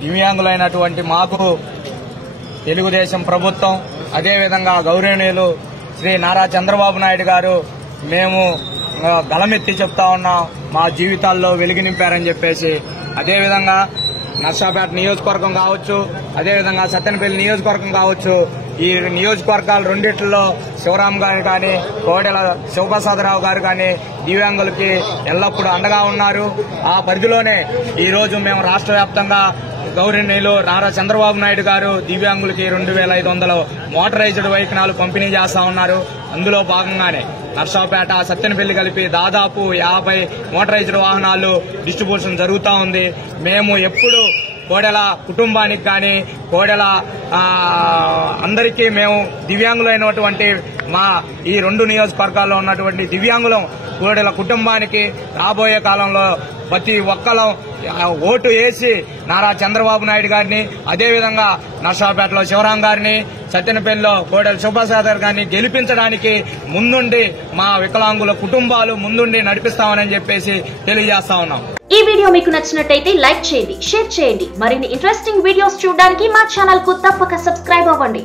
దివ్యాంగులైనటువంటి మాకు తెలుగుదేశం ప్రభుత్వం అదేవిధంగా గౌరవనీయులు శ్రీ నారా చంద్రబాబు నాయుడు గారు మేము గలమెత్తి చెప్తా ఉన్నాం మా జీవితాల్లో వెలుగు నింపారని చెప్పేసి. అదేవిధంగా నర్సాపేట నియోజకవర్గం కావచ్చు అదేవిధంగా సత్తెనపల్లి నియోజకవర్గం కావచ్చు ఈ నియోజకవర్గాలు రెండిట్లో శివరాం గారు కానీ కోడెల శివప్రసాదరావు గారు కానీ దివ్యాంగులకి ఎల్లప్పుడూ అండగా ఉన్నారు. ఆ పరిధిలోనే ఈ రోజు మేము రాష్ట్ర వ్యాప్తంగా గౌరిణిలో నారా చంద్రబాబు నాయుడు గారు దివ్యాంగులకి రెండు వేల ఐదు వందల మోటరైజ్డ్ వాహనాలు పంపిణీ చేస్తా ఉన్నారు. అందులో భాగంగానే నర్సాపేట సత్యనపల్లి కలిపి దాదాపు యాభై మోటరైజ్డ్ వాహనాలు డిస్ట్రిబ్యూషన్ జరుగుతూ ఉంది. మేము ఎప్పుడు కోడెల కుటుంబానికి కానీ కోడెల అందరికీ మేము దివ్యాంగులైనటువంటి మా ఈ రెండు నియోజకవర్గాల్లో ఉన్నటువంటి దివ్యాంగులం కోడెల కుటుంబానికి రాబోయే కాలంలో ప్రతి ఒక్కరం ఓటు వేసి నారా చంద్రబాబు నాయుడు గారిని అదేవిధంగా నర్సాపేటలో శివరాం గారిని సత్యనపల్లిలో కోడెల శుభసాగర్ గారిని గెలిపించడానికి ముందుండి మా వికలాంగుల కుటుంబాలు ముందుండి నడిపిస్తామని చెప్పేసి తెలియజేస్తా ఉన్నాం. ఈ వీడియో మీకు నచ్చినట్టయితే లైక్ చేయండి షేర్ చేయండి. మరిన్ని ఇంట్రెస్టింగ్ వీడియోస్ చూడడానికి మా ఛానల్కు తప్పక సబ్స్క్రైబ్ అవ్వండి.